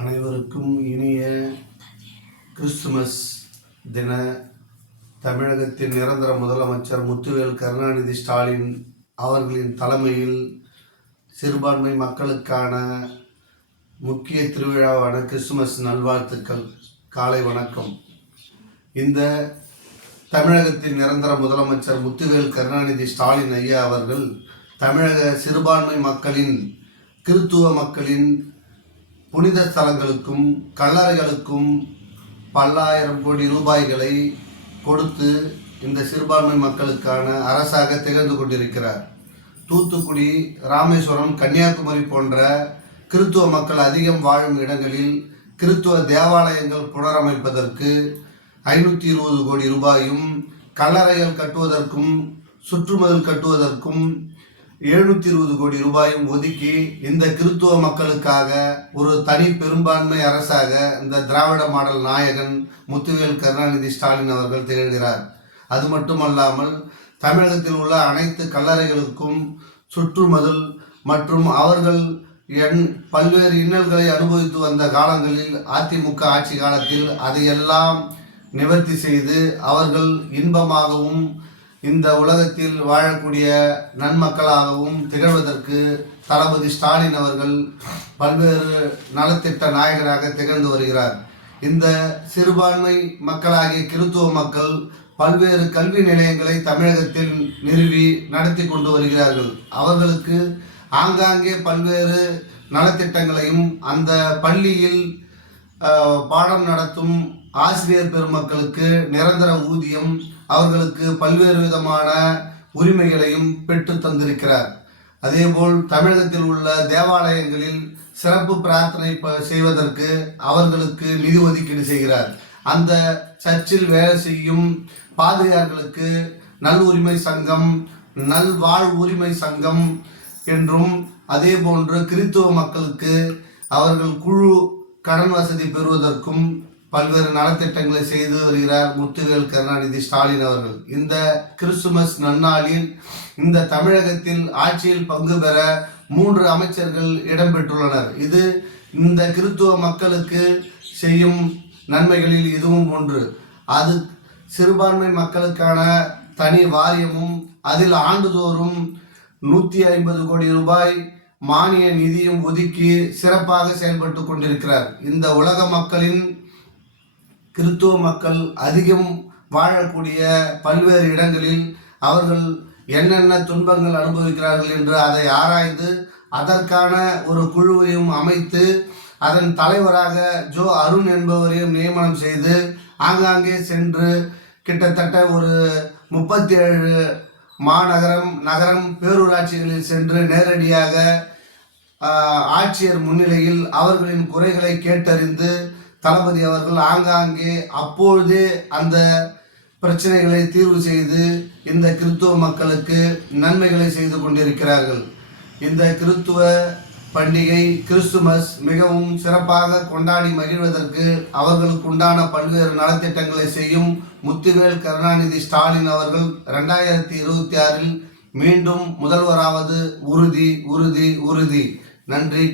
அனைவருக்கும் இனிய கிறிஸ்துமஸ் தின தமிழகத்தின் நிரந்தர முதலமைச்சர் முத்துவேல் கருணாநிதி ஸ்டாலின் அவர்களின் தலைமையில் சிறுபான்மை மக்களுக்கான முக்கிய திருவிழாவான கிறிஸ்துமஸ் நல்வாழ்த்துக்கள். காலை வணக்கம். இந்த தமிழகத்தின் நிரந்தர முதலமைச்சர் முத்துவேல் கருணாநிதி ஸ்டாலின் ஐயா அவர்கள் தமிழக சிறுபான்மை மக்களின், கிறித்துவ மக்களின் புனித ஸ்தலங்களுக்கும் கல்லறைகளுக்கும் பல்லாயிரம் கோடி ரூபாய்களை கொடுத்து இந்த சிறுபான்மை மக்களுக்கான அரசாக திகழ்ந்து கொண்டிருக்கிறார். தூத்துக்குடி, ராமேஸ்வரம், கன்னியாகுமரி போன்ற கிறித்துவ மக்கள் அதிகம் வாழும் இடங்களில் கிறித்துவ தேவாலயங்கள் புனரமைப்பதற்கு 520 கோடி ரூபாயும், கல்லறைகள் கட்டுவதற்கும் சுற்றுமதில் கட்டுவதற்கும் 720 கோடி ரூபாயும் ஒதுக்கி இந்த கிறித்துவ மக்களுக்காக ஒரு தனி பெரும்பான்மை அரசாக இந்த திராவிட மாடல் நாயகன் முத்துவேல் கருணாநிதி ஸ்டாலின் அவர்கள் திகழ்கிறார். அது மட்டுமல்லாமல் தமிழகத்தில் உள்ள அனைத்து கல்லறைகளுக்கும் சுற்றுமதில் மற்றும் அவர்கள் பல்வேறு இன்னல்களை அனுபவித்து வந்த காலங்களில் அதிமுக ஆட்சி காலத்தில் அதையெல்லாம் நிவர்த்தி செய்து அவர்கள் இன்பமாகவும் இந்த உலகத்தில் வாழக்கூடிய நன்மக்களாகவும் திகழ்வதற்கு தளபதி ஸ்டாலின் அவர்கள் பல்வேறு நலத்திட்ட நாயகராக திகழ்ந்து வருகிறார். இந்த சிறுபான்மை மக்களாகிய கிறித்துவ மக்கள் பல்வேறு கல்வி நிலையங்களை தமிழகத்தில் நிறுவி நடத்தி கொண்டு வருகிறார்கள். அவர்களுக்கு ஆங்காங்கே பல்வேறு நலத்திட்டங்களையும் அந்த பள்ளியில் பாடம் நடத்தும் ஆசிரியர் பெருமக்களுக்கு நிரந்தர ஊதியம், அவர்களுக்கு பல்வேறு விதமான உரிமைகளையும் பெற்று தந்திருக்கிறார். அதேபோல் தமிழகத்தில் உள்ள தேவாலயங்களில் சிறப்பு பிரார்த்தனை செய்வதற்கு அவர்களுக்கு நிதி ஒதுக்கீடு செய்கிறார். அந்த சர்ச்சில் வேலை செய்யும் பாதிரியார்களுக்கு நல் உரிமை சங்கம், நல்வாழ் உரிமை சங்கம் என்றும், அதே போன்று கிறித்துவ மக்களுக்கு அவர்கள் குழு கடன் வசதி பெறுவதற்கும் பல்வேறு நலத்திட்டங்களை செய்து வருகிறார் முத்துவேல் கருணாநிதி ஸ்டாலின் அவர்கள். இந்த கிறிஸ்துமஸ் நன்னாளில் இந்த தமிழகத்தில் ஆட்சியில் பங்கு பெற 3 அமைச்சர்கள் இடம்பெற்றுள்ளனர். இது இந்த கிறித்துவ மக்களுக்கு செய்யும் நன்மைகளில் இதுவும் ஒன்று. அது சிறுபான்மை மக்களுக்கான தனி வாரியமும், அதில் ஆண்டுதோறும் 150 கோடி ரூபாய் மானிய நிதியும் ஒதுக்கி சிறப்பாக செயல்பட்டு கொண்டிருக்கிறார். இந்த உலக மக்களின், கிறித்துவ மக்கள் அதிகம் வாழக்கூடிய பல்வேறு இடங்களில் அவர்கள் என்னென்ன துன்பங்கள் அனுபவிக்கிறார்கள் என்று அதை ஆராய்ந்து அதற்கான ஒரு குழுவையும் அமைத்து அதன் தலைவராக ஜோ அருண் என்பவரையும் நியமனம் செய்து ஆங்காங்கே சென்று கிட்டத்தட்ட ஒரு 37 மாநகரம், நகரம், பேரூராட்சிகளில் சென்று நேரடியாக ஆட்சியர் முன்னிலையில் அவர்களின் குறைகளை கேட்டறிந்து தளபதி அவர்கள் ஆங்காங்கே அப்பொழுதே அந்த பிரச்சனைகளை தீர்வு செய்து இந்த கிறித்துவ மக்களுக்கு நன்மைகளை செய்து கொண்டிருக்கிறார்கள். இந்த கிறித்துவ பண்டிகை கிறிஸ்துமஸ் மிகவும் சிறப்பாக கொண்டாடி மகிழ்வதற்கு அவர்களுக்கு உண்டான பல்வேறு நலத்திட்டங்களை செய்யும் முத்துவேல் கருணாநிதி ஸ்டாலின் அவர்கள் 2026 மீண்டும் முதல்வராவது உறுதி உறுதி உறுதி. நன்றி.